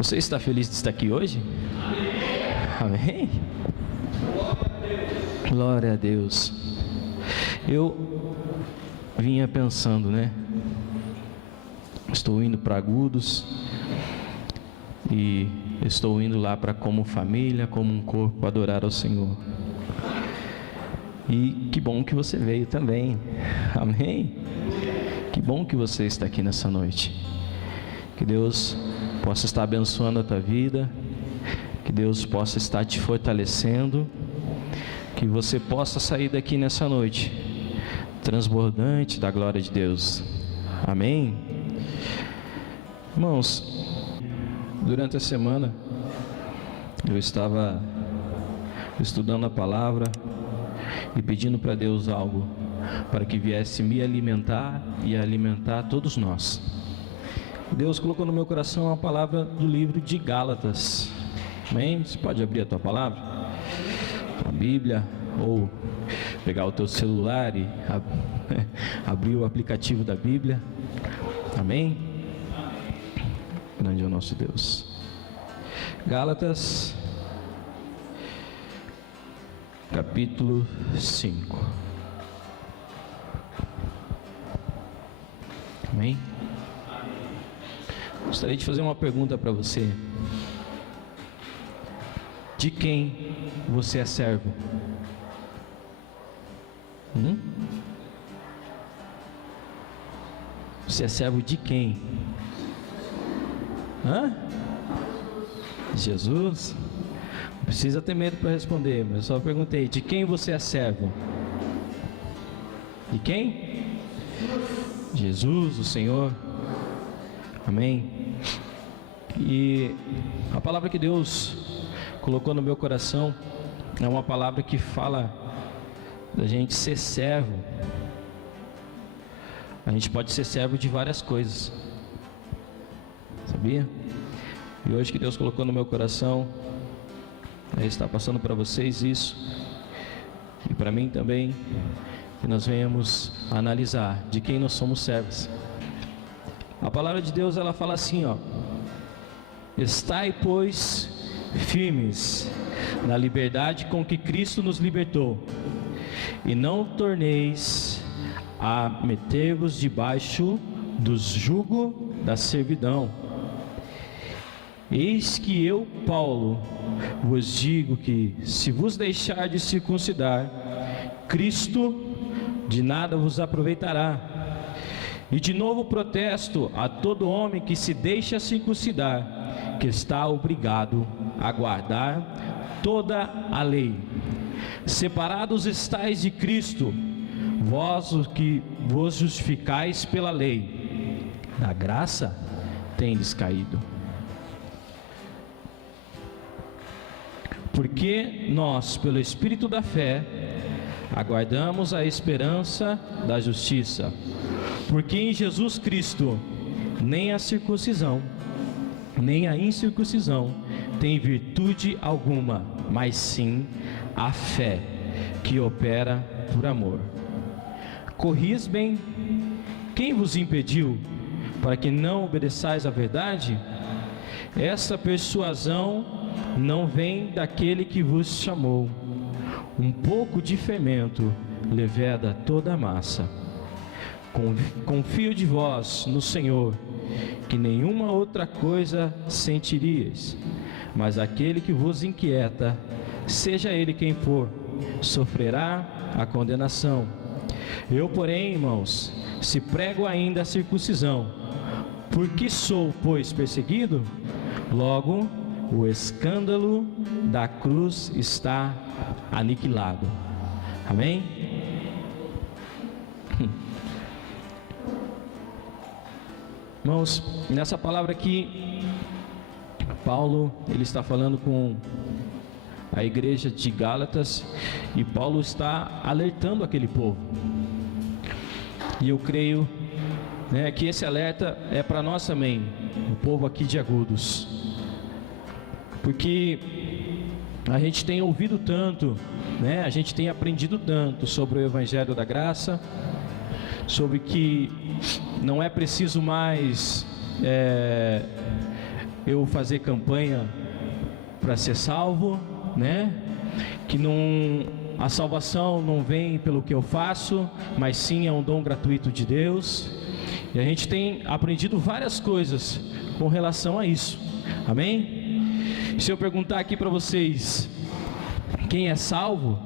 Você está feliz de estar aqui hoje? Amém? Glória a Deus. Eu vinha pensando, né? Estou indo para Agudos e estou indo lá para como família, como um corpo, adorar ao Senhor. E que bom que você veio também. Amém? Que bom que você está aqui nessa noite. Que Deus possa estar abençoando a tua vida, que Deus possa estar te fortalecendo, que você possa sair daqui nessa noite transbordante da glória de Deus. Amém? Irmãos, durante a semana eu estava estudando a palavra e pedindo para Deus algo para que viesse me alimentar e alimentar todos nós. Deus colocou no meu coração a palavra do livro de Gálatas. Amém? Você pode abrir a tua palavra, a Bíblia, ou pegar o teu celular e abrir o aplicativo da Bíblia. Amém? Grande é o nosso Deus. Gálatas, capítulo 5. Amém? Gostaria de fazer uma pergunta para você. De quem você é servo? Você é servo de quem? Jesus? Não precisa ter medo para responder, mas eu só perguntei: de quem você é servo? De quem? Jesus, o Senhor. Amém? E a palavra que Deus colocou no meu coração é uma palavra que fala da gente ser servo. A gente pode ser servo de várias coisas, sabia? E hoje que Deus colocou no meu coração está passando para vocês isso, e para mim também, que nós venhamos a analisar de quem nós somos servos. A palavra de Deus, ela fala assim, ó: estai, pois, firmes na liberdade com que Cristo nos libertou, e não torneis a meter-vos debaixo do jugo da servidão. Eis que eu, Paulo, vos digo que, se vos deixar de circuncidar, Cristo de nada vos aproveitará. E de novo protesto a todo homem que se deixa circuncidar, que está obrigado a guardar toda a lei. Separados estáis de Cristo, vós os que vos justificais pela lei, na graça tendes caído. Porque nós, pelo Espírito da fé, aguardamos a esperança da justiça. Porque em Jesus Cristo nem a circuncisão, nem a incircuncisão tem virtude alguma, mas sim a fé que opera por amor. Corris bem, quem vos impediu, para que não obedeçais à verdade? Essa persuasão não vem daquele que vos chamou. Um pouco de fermento leveda toda a massa. Confio de vós no Senhor, que nenhuma outra coisa sentiríeis, mas aquele que vos inquieta, seja ele quem for, sofrerá a condenação. Eu, porém, irmãos, se prego ainda a circuncisão, porque sou, pois, perseguido, logo o escândalo da cruz está aniquilado. Amém? Irmãos, nessa palavra aqui, Paulo, ele está falando com a igreja de Gálatas, e Paulo está alertando aquele povo. E eu creio, né, que esse alerta é para nós também, o povo aqui de Agudos, porque a gente tem ouvido tanto, né, a gente tem aprendido tanto sobre o Evangelho da Graça, sobre que não é preciso mais eu fazer campanha para ser salvo, né? Que a salvação não vem pelo que eu faço, mas sim é um dom gratuito de Deus. E a gente tem aprendido várias coisas com relação a isso. Amém? Se eu perguntar aqui para vocês quem é salvo,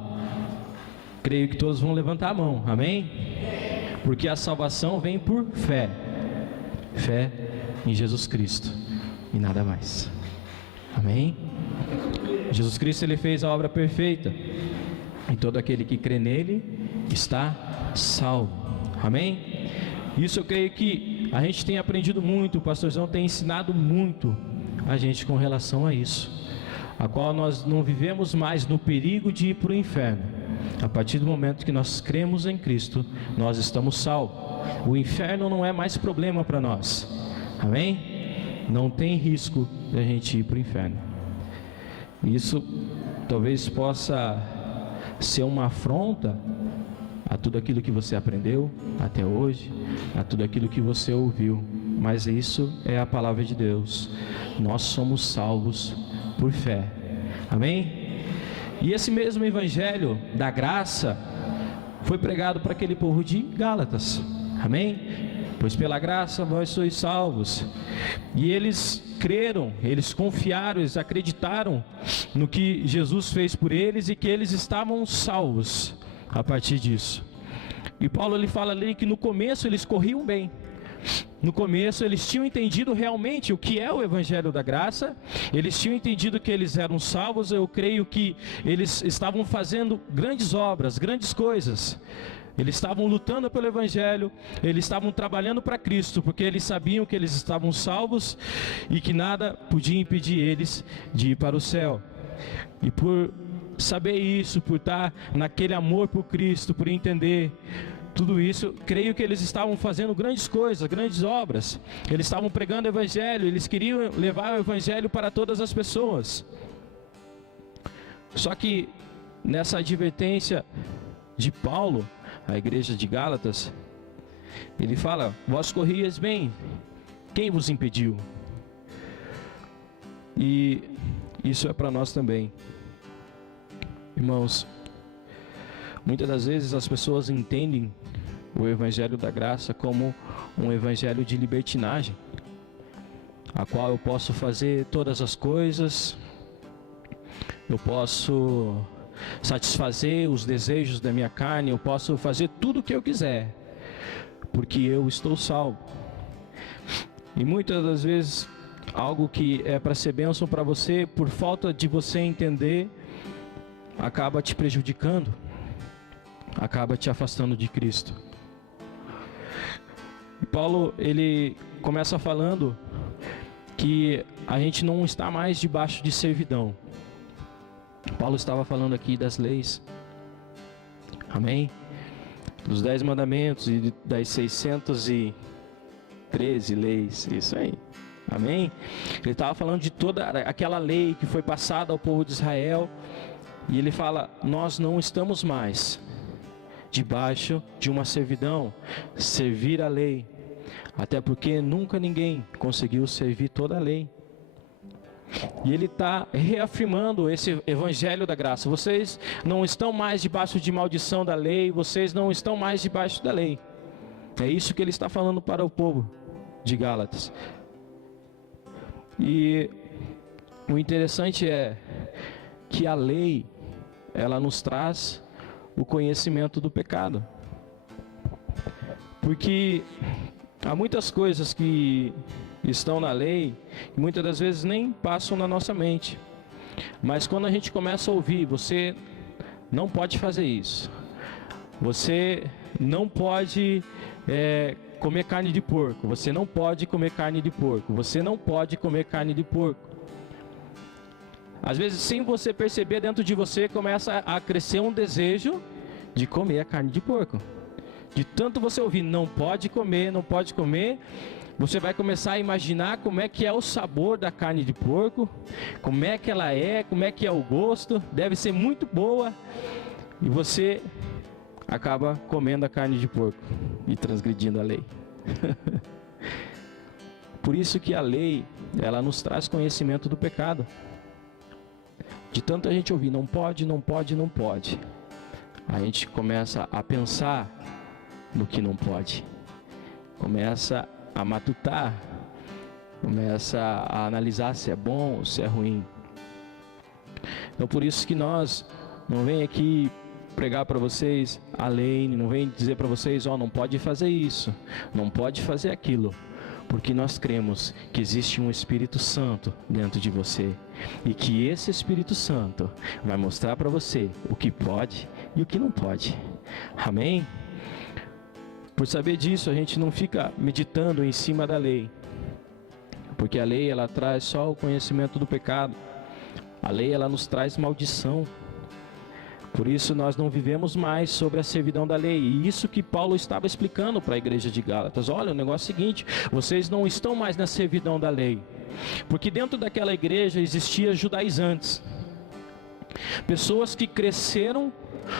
creio que todos vão levantar a mão. Amém? Porque a salvação vem por fé. Fé em Jesus Cristo e nada mais. Amém? Jesus Cristo, ele fez a obra perfeita, e todo aquele que crê nele está salvo. Amém? Isso eu creio que a gente tem aprendido muito, o pastorzão tem ensinado muito a gente com relação a isso, a qual nós não vivemos mais no perigo de ir para o inferno. A partir do momento que nós cremos em Cristo, nós estamos salvos. O inferno não é mais problema para nós. Amém? Não tem risco de a gente ir para o inferno. Isso talvez possa ser uma afronta a tudo aquilo que você aprendeu até hoje, a tudo aquilo que você ouviu, mas isso é a palavra de Deus. Nós somos salvos por fé. Amém? E esse mesmo evangelho da graça foi pregado para aquele povo de Gálatas. Amém? Pois pela graça vós sois salvos. E eles creram, eles confiaram, eles acreditaram no que Jesus fez por eles e que eles estavam salvos a partir disso. E Paulo, ele fala ali que no começo eles corriam bem. No começo eles tinham entendido realmente o que é o evangelho da graça, eles tinham entendido que eles eram salvos. Eu creio que eles estavam fazendo grandes obras, grandes coisas. Eles estavam lutando pelo evangelho, eles estavam trabalhando para Cristo, porque eles sabiam que eles estavam salvos e que nada podia impedir eles de ir para o céu. E por saber isso, por estar naquele amor por Cristo, por entender tudo isso, creio que eles estavam fazendo grandes coisas, grandes obras. Eles estavam pregando o evangelho, eles queriam levar o evangelho para todas as pessoas. Só que nessa advertência de Paulo à igreja de Gálatas, ele fala: vós corrias bem, quem vos impediu? E isso é para nós também, irmãos. Muitas das vezes as pessoas entendem o evangelho da graça como um evangelho de libertinagem, a qual eu posso fazer todas as coisas, eu posso satisfazer os desejos da minha carne, eu posso fazer tudo o que eu quiser, porque eu estou salvo. E muitas das vezes algo que é para ser bênção para você, por falta de você entender, acaba te prejudicando, acaba te afastando de Cristo. E Paulo, ele começa falando que a gente não está mais debaixo de servidão. Paulo estava falando aqui das leis, amém? Dos 10 mandamentos e das 613 leis, isso aí, amém? Ele estava falando de toda aquela lei que foi passada ao povo de Israel, e ele fala: nós não estamos mais debaixo de uma servidão, servir a lei, até porque nunca ninguém conseguiu servir toda a lei. E ele está reafirmando esse evangelho da graça. Vocês não estão mais debaixo de maldição da lei, vocês não estão mais debaixo da lei. É isso que ele está falando para o povo de Gálatas. E o interessante é que a lei, ela nos traz o conhecimento do pecado. Porque há muitas coisas que estão na lei, que muitas das vezes nem passam na nossa mente. Mas quando a gente começa a ouvir: você não pode fazer isso, você não pode comer carne de porco, você não pode comer carne de porco, você não pode comer carne de porco. Às vezes, sem você perceber, dentro de você começa a crescer um desejo de comer a carne de porco. De tanto você ouvir: não pode comer, não pode comer, você vai começar a imaginar como é que é o sabor da carne de porco, como é que ela é, como é que é o gosto, deve ser muito boa, e você acaba comendo a carne de porco e transgredindo a lei. Por isso que a lei, ela nos traz conhecimento do pecado. De tanto a gente ouvir, não pode, não pode, não pode, a gente começa a pensar no que não pode, começa a matutar, começa a analisar se é bom ou se é ruim. Então por isso que nós não vem aqui pregar para vocês a lei, não vem dizer para vocês, não pode fazer isso, não pode fazer aquilo, porque nós cremos que existe um Espírito Santo dentro de você, e que esse Espírito Santo vai mostrar para você o que pode e o que não pode. Amém? Por saber disso, a gente não fica meditando em cima da lei, porque a lei, ela traz só o conhecimento do pecado. A lei, ela nos traz maldição. Por isso nós não vivemos mais sobre a servidão da lei. E isso que Paulo estava explicando para a igreja de Gálatas. Olha, o negócio é o seguinte: vocês não estão mais na servidão da lei. Porque dentro daquela igreja existia judaizantes, pessoas que cresceram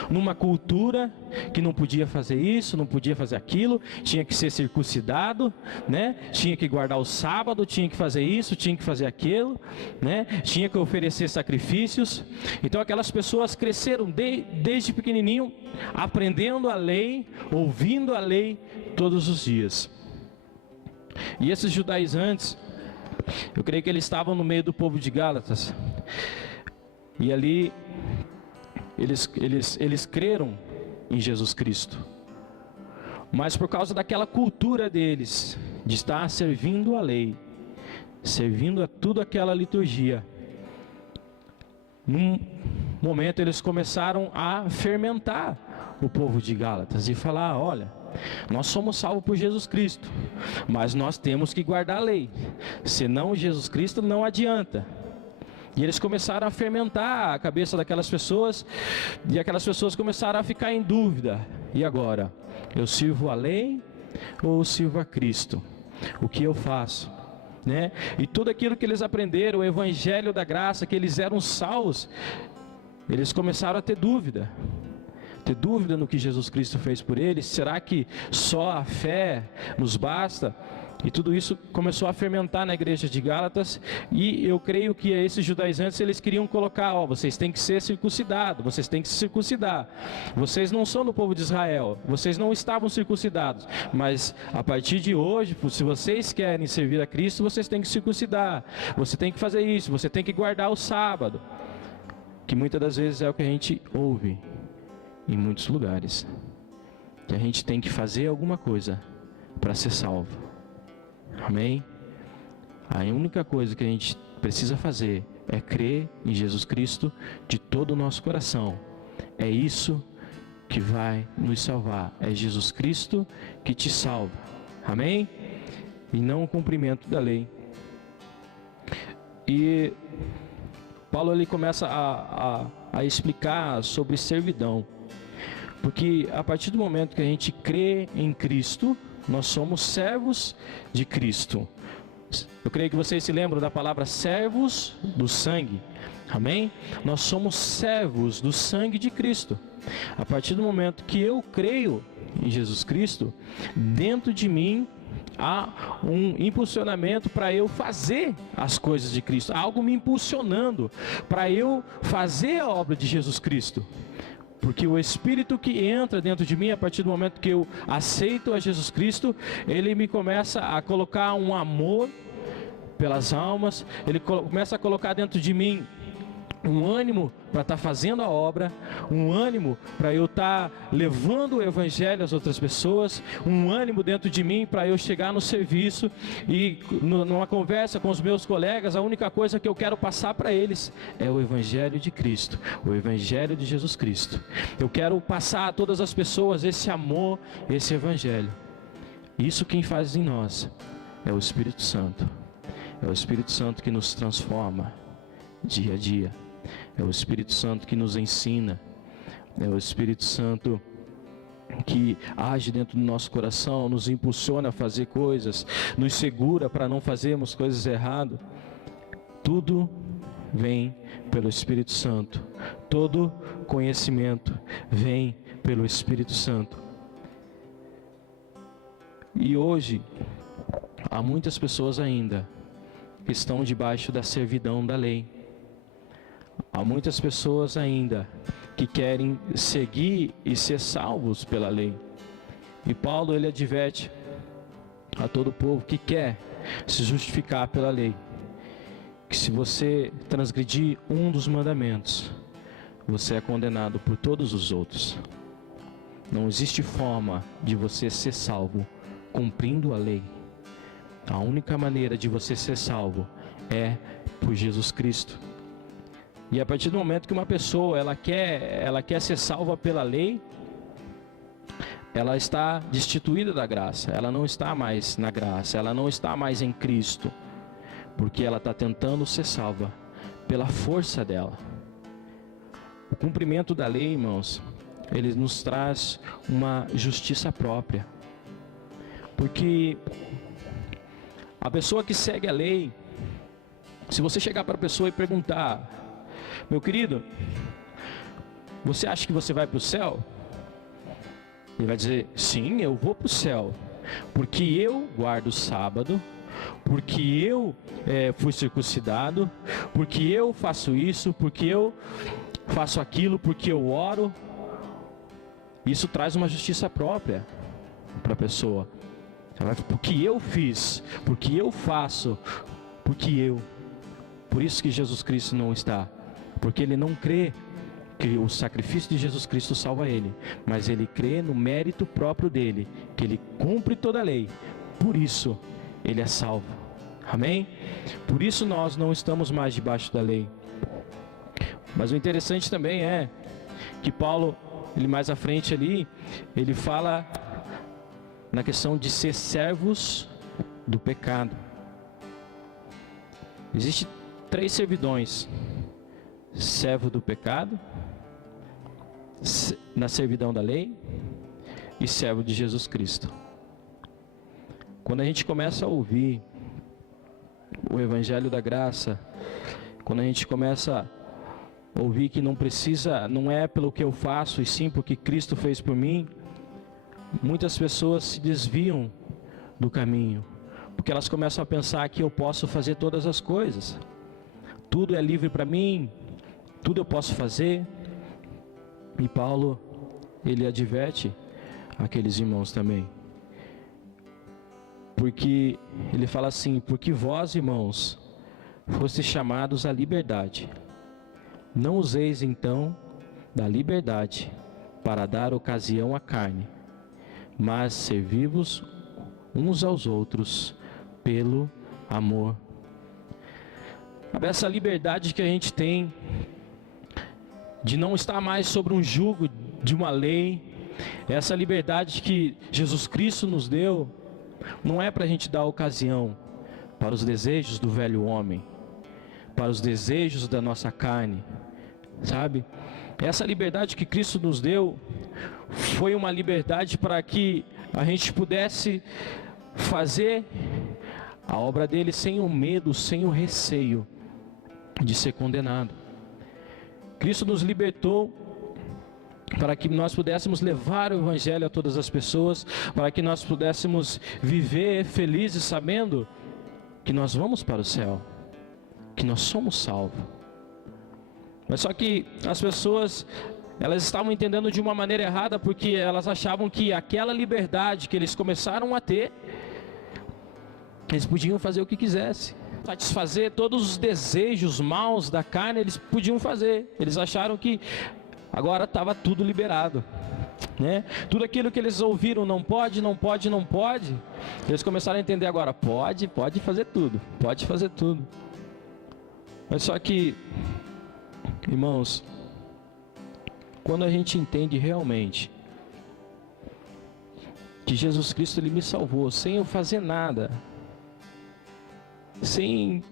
numa cultura que não podia fazer isso, não podia fazer aquilo, tinha que ser circuncidado, né? Tinha que guardar o sábado, tinha que fazer isso, tinha que fazer aquilo, né? Tinha que oferecer sacrifícios. Então aquelas pessoas cresceram desde pequenininho, aprendendo a lei, ouvindo a lei todos os dias. E esses judaizantes, eu creio que eles estavam no meio do povo de Gálatas, e ali eles creram em Jesus Cristo, mas por causa daquela cultura deles, de estar servindo a lei, servindo a tudo aquela liturgia, num momento eles começaram a fermentar o povo de Gálatas e falar: olha, nós somos salvos por Jesus Cristo, mas nós temos que guardar a lei, senão Jesus Cristo não adianta. E eles começaram a fermentar a cabeça daquelas pessoas, e aquelas pessoas começaram a ficar em dúvida: e agora? Eu sirvo a lei ou eu sirvo a Cristo? O que eu faço? Né? E tudo aquilo que eles aprenderam, o evangelho da graça, que eles eram salvos, eles começaram a ter dúvida no que Jesus Cristo fez por eles. Será que só a fé nos basta? E tudo isso começou a fermentar na igreja de Gálatas, e eu creio que esses judaizantes, eles queriam colocar: vocês têm que ser circuncidados, vocês têm que se circuncidar, vocês não são do povo de Israel, vocês não estavam circuncidados, mas a partir de hoje, se vocês querem servir a Cristo, vocês têm que circuncidar, você tem que fazer isso, você tem que guardar o sábado, que muitas das vezes é o que a gente ouve em muitos lugares, que a gente tem que fazer alguma coisa para ser salvo. Amém? A única coisa que a gente precisa fazer é crer em Jesus Cristo de todo o nosso coração. É isso que vai nos salvar. É Jesus Cristo que te salva. Amém? E não o cumprimento da lei. E Paulo, ele começa a explicar sobre servidão. Porque a partir do momento que a gente crê em Cristo, nós somos servos de Cristo. Eu creio que vocês se lembram da palavra servos do sangue. Amém? Nós somos servos do sangue de Cristo. A partir do momento que eu creio em Jesus Cristo, dentro de mim há um impulsionamento para eu fazer as coisas de Cristo. Há algo me impulsionando para eu fazer a obra de Jesus Cristo. Porque o Espírito que entra dentro de mim, a partir do momento que eu aceito a Jesus Cristo, ele me começa a colocar um amor pelas almas, ele começa a colocar dentro de mim um ânimo para estar fazendo a obra, um ânimo para eu estar levando o evangelho às outras pessoas, um ânimo dentro de mim para eu chegar no serviço e numa conversa com os meus colegas, a única coisa que eu quero passar para eles é o evangelho de Cristo, o evangelho de Jesus Cristo. Eu quero passar a todas as pessoas esse amor, esse evangelho. Isso quem faz em nós é o Espírito Santo. É o Espírito Santo que nos transforma dia a dia. É o Espírito Santo que nos ensina. É o Espírito Santo que age dentro do nosso coração, nos impulsiona a fazer coisas, nos segura para não fazermos coisas erradas. Tudo vem pelo Espírito Santo. Todo conhecimento vem pelo Espírito Santo. E hoje, há muitas pessoas ainda que estão debaixo da servidão da lei. Há muitas pessoas ainda que querem seguir e ser salvos pela lei. E Paulo, ele adverte a todo o povo que quer se justificar pela lei, que se você transgredir um dos mandamentos, você é condenado por todos os outros. Não existe forma de você ser salvo cumprindo a lei. A única maneira de você ser salvo é por Jesus Cristo. E a partir do momento que uma pessoa ela quer ser salva pela lei, ela está destituída da graça. Ela não está mais na graça, ela não está mais em Cristo, porque ela está tentando ser salva pela força dela. O cumprimento da lei, irmãos, ele nos traz uma justiça própria, porque a pessoa que segue a lei, se você chegar para a pessoa e perguntar: meu querido, você acha que você vai para o céu? Ele vai dizer: sim, eu vou para o céu, porque eu guardo o sábado, porque eu fui circuncidado, porque eu faço isso, porque eu faço aquilo, porque eu oro. Isso traz uma justiça própria para a pessoa. Porque eu fiz, porque eu faço, porque eu. Por isso que Jesus Cristo não está, porque ele não crê que o sacrifício de Jesus Cristo salva ele, mas ele crê no mérito próprio dele, que ele cumpre toda a lei, por isso ele é salvo. Amém? Por isso nós não estamos mais debaixo da lei. Mas o interessante também é que Paulo, ele mais à frente ali, ele fala na questão de ser servos do pecado. Existem 3 servidões: servo do pecado, na servidão da lei e servo de Jesus Cristo. Quando a gente começa a ouvir o Evangelho da Graça, quando a gente começa a ouvir que não é pelo que eu faço, e sim porque Cristo fez por mim, muitas pessoas se desviam do caminho, porque elas começam a pensar que eu posso fazer todas as coisas, tudo é livre para mim, tudo eu posso fazer. E Paulo, ele adverte aqueles irmãos também, porque ele fala assim: porque vós, irmãos, fostes chamados à liberdade, não useis então da liberdade para dar ocasião à carne, mas servi-vos uns aos outros pelo amor. Essa liberdade que a gente tem de não estar mais sobre um jugo de uma lei, essa liberdade que Jesus Cristo nos deu, não é para a gente dar ocasião para os desejos do velho homem, para os desejos da nossa carne, sabe? Essa liberdade que Cristo nos deu foi uma liberdade para que a gente pudesse fazer a obra dele sem o medo, sem o receio de ser condenado. Cristo nos libertou para que nós pudéssemos levar o Evangelho a todas as pessoas, para que nós pudéssemos viver felizes sabendo que nós vamos para o céu, que nós somos salvos. Mas só que as pessoas, elas estavam entendendo de uma maneira errada, porque elas achavam que aquela liberdade que eles começaram a ter, eles podiam fazer o que quisessem, satisfazer todos os desejos maus da carne, eles podiam fazer. Eles acharam que agora estava tudo liberado, né? Tudo aquilo que eles ouviram, não pode, não pode, não pode, eles começaram a entender agora: pode fazer tudo, pode fazer tudo. Mas só que, irmãos, quando a gente entende realmente que Jesus Cristo, ele me salvou sem eu fazer nada, sem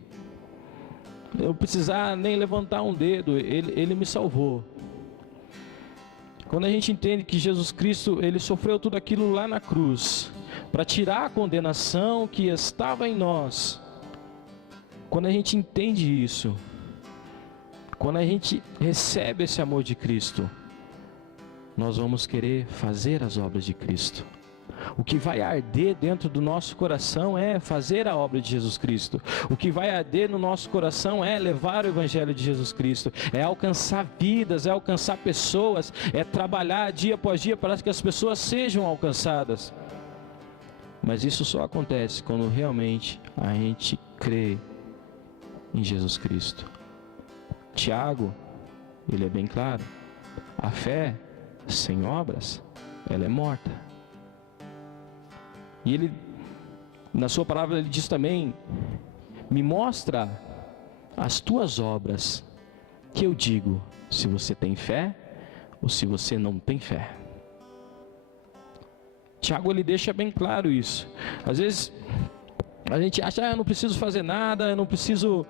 eu precisar nem levantar um dedo, ele me salvou. Quando a gente entende que Jesus Cristo, ele sofreu tudo aquilo lá na cruz, para tirar a condenação que estava em nós, quando a gente entende isso, quando a gente recebe esse amor de Cristo, nós vamos querer fazer as obras de Cristo. O que vai arder dentro do nosso coração é fazer a obra de Jesus Cristo. O que vai arder no nosso coração é levar o Evangelho de Jesus Cristo. É alcançar vidas, é alcançar pessoas, é trabalhar dia após dia para que as pessoas sejam alcançadas. Mas isso só acontece quando realmente a gente crê em Jesus Cristo. Tiago, ele é bem claro. A fé sem obras, ela é morta. E ele, na sua palavra, ele diz também: me mostra as tuas obras, que eu digo se você tem fé ou se você não tem fé. Tiago, ele deixa bem claro isso. Às vezes a gente acha, eu não preciso fazer nada, eu não preciso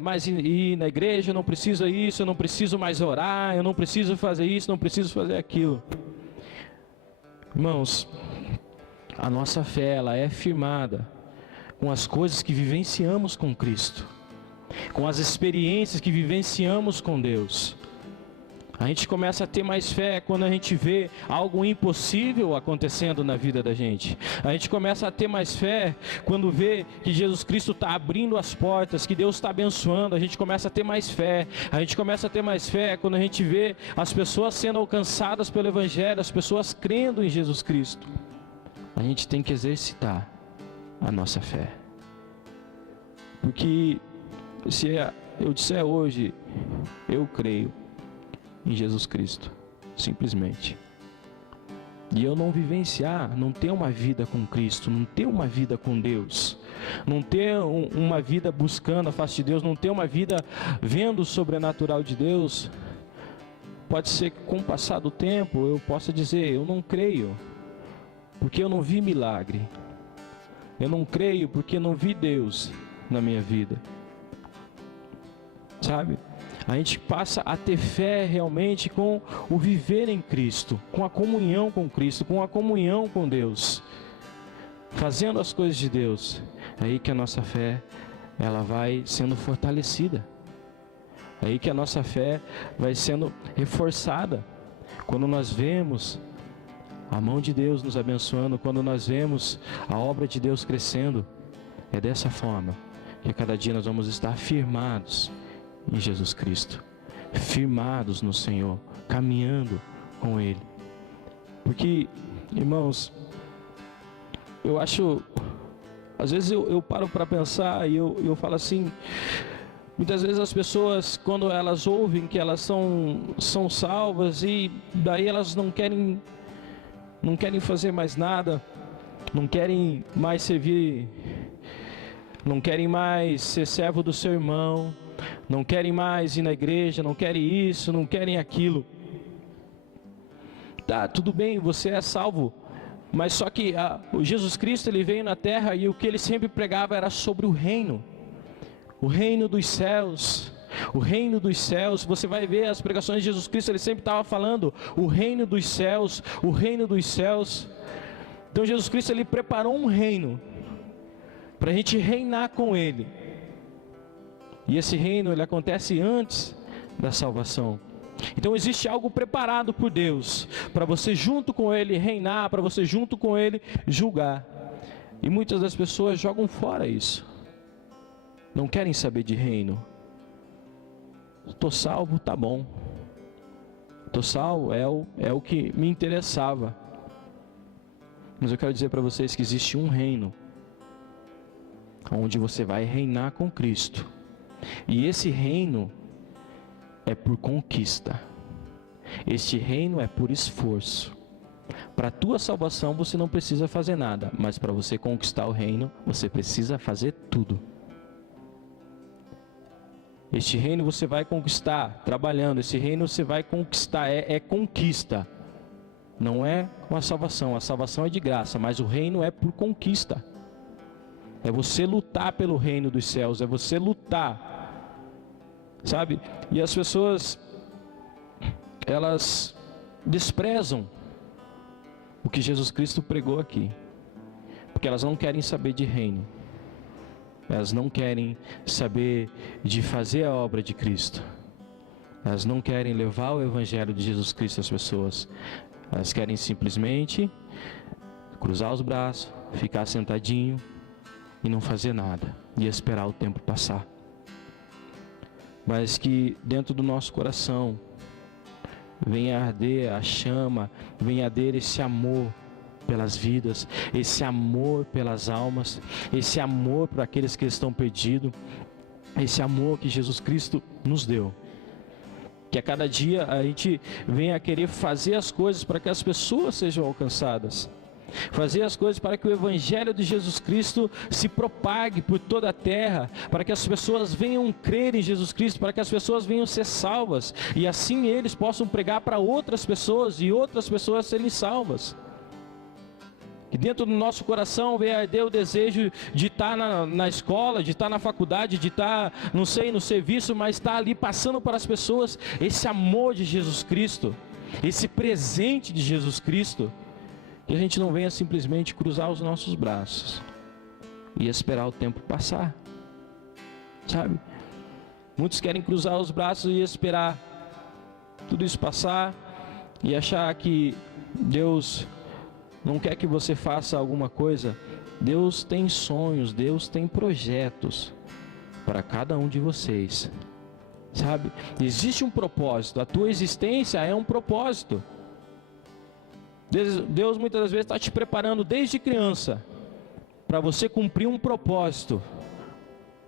mais ir na igreja, eu não preciso isso, eu não preciso mais orar, eu não preciso fazer isso, não preciso fazer aquilo. Irmãos, a nossa fé, ela é firmada com as coisas que vivenciamos com Cristo, com as experiências que vivenciamos com Deus. A gente começa a ter mais fé quando a gente vê algo impossível acontecendo na vida da gente. A gente começa a ter mais fé quando vê que Jesus Cristo está abrindo as portas, que Deus está abençoando. A gente começa a ter mais fé. A gente começa a ter mais fé quando a gente vê as pessoas sendo alcançadas pelo Evangelho, as pessoas crendo em Jesus Cristo. A gente tem que exercitar a nossa fé. Porque se eu disser hoje, eu creio em Jesus Cristo, simplesmente, e eu não vivenciar, não ter uma vida com Cristo, não ter uma vida com Deus, não ter uma vida buscando a face de Deus, não ter uma vida vendo o sobrenatural de Deus, pode ser que com o passar do tempo eu possa dizer, eu não creio, porque eu não vi milagre. Eu não creio porque não vi Deus na minha vida. Sabe? A gente passa a ter fé realmente com o viver em Cristo, com a comunhão com Cristo, com a comunhão com Deus, fazendo as coisas de Deus. É aí que a nossa fé, ela vai sendo fortalecida. É aí que a nossa fé vai sendo reforçada. Quando nós vemos a mão de Deus nos abençoando, quando nós vemos a obra de Deus crescendo, é dessa forma que a cada dia nós vamos estar firmados em Jesus Cristo, firmados no Senhor, caminhando com Ele. Porque, irmãos, eu acho, às vezes eu paro para pensar e eu falo assim, muitas vezes as pessoas, quando elas ouvem que elas são salvas, e daí elas não querem fazer mais nada, não querem mais servir, não querem mais ser servo do seu irmão, não querem mais ir na igreja, não querem isso, não querem aquilo. Tá, tudo bem, você é salvo, mas só que o Jesus Cristo, ele veio na terra e o que ele sempre pregava era sobre o reino dos céus. O reino dos céus, você vai ver as pregações de Jesus Cristo, ele sempre estava falando o reino dos céus, o reino dos céus. Então Jesus Cristo, ele preparou um reino para a gente reinar com ele. E esse reino, ele acontece antes da salvação. Então existe algo preparado por Deus para você junto com ele reinar, para você junto com ele julgar. E muitas das pessoas jogam fora isso, não querem saber de reino. Estou salvo, tá bom. Estou salvo, é o que me interessava. Mas eu quero dizer para vocês que existe um reino onde você vai reinar com Cristo. E esse reino é por conquista. Este reino é por esforço. Para a tua salvação você não precisa fazer nada, mas para você conquistar o reino, você precisa fazer tudo. Este reino você vai conquistar trabalhando, esse reino você vai conquistar, é conquista. Não é com a salvação é de graça, mas o reino é por conquista. É você lutar pelo reino dos céus, é você lutar, sabe? E as pessoas, elas desprezam o que Jesus Cristo pregou aqui, porque elas não querem saber de reino. Elas não querem saber de fazer a obra de Cristo. Elas não querem levar o Evangelho de Jesus Cristo às pessoas. Elas querem simplesmente cruzar os braços, ficar sentadinho e não fazer nada, e esperar o tempo passar. Mas que dentro do nosso coração venha arder a chama, venha arder esse amor pelas vidas, esse amor pelas almas, esse amor para aqueles que estão perdidos, esse amor que Jesus Cristo nos deu. Que a cada dia a gente venha a querer fazer as coisas para que as pessoas sejam alcançadas. Fazer as coisas para que o Evangelho de Jesus Cristo se propague por toda a terra, para que as pessoas venham crer em Jesus Cristo, para que as pessoas venham ser salvas, e assim eles possam pregar para outras pessoas, e outras pessoas serem salvas. Que dentro do nosso coração venha arder o desejo de estar na escola, de estar na faculdade, de estar, não sei, no serviço, mas estar ali passando para as pessoas esse amor de Jesus Cristo, esse presente de Jesus Cristo. Que a gente não venha simplesmente cruzar os nossos braços e esperar o tempo passar, sabe? Muitos querem cruzar os braços e esperar tudo isso passar e achar que Deus não quer que você faça alguma coisa. Deus tem sonhos, Deus tem projetos para cada um de vocês, sabe? Existe um propósito, a tua existência é um propósito. Deus muitas das vezes está te preparando desde criança para você cumprir um propósito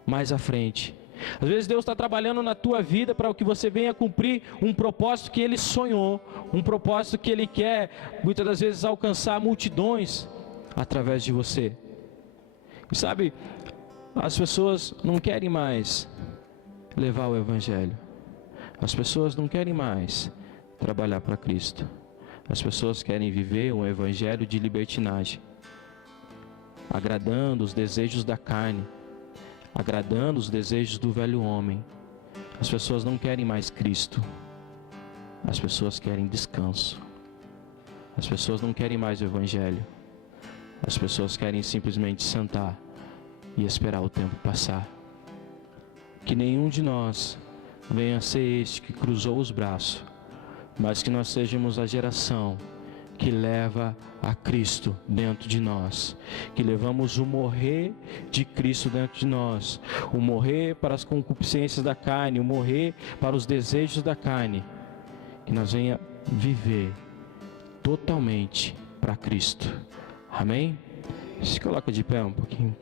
mais à frente. Às vezes Deus está trabalhando na tua vida para que você venha cumprir um propósito que Ele sonhou, um propósito que Ele quer muitas das vezes alcançar multidões através de você. E sabe, as pessoas não querem mais levar o Evangelho, as pessoas não querem mais trabalhar para Cristo. As pessoas querem viver um evangelho de libertinagem, agradando os desejos da carne, agradando os desejos do velho homem. As pessoas não querem mais Cristo, as pessoas querem descanso. As pessoas não querem mais o evangelho, as pessoas querem simplesmente sentar e esperar o tempo passar. Que nenhum de nós venha a ser este que cruzou os braços, mas que nós sejamos a geração que leva a Cristo dentro de nós, que levamos o morrer de Cristo dentro de nós, o morrer para as concupiscências da carne, o morrer para os desejos da carne, que nós venha viver totalmente para Cristo. Amém? Se coloca de pé um pouquinho.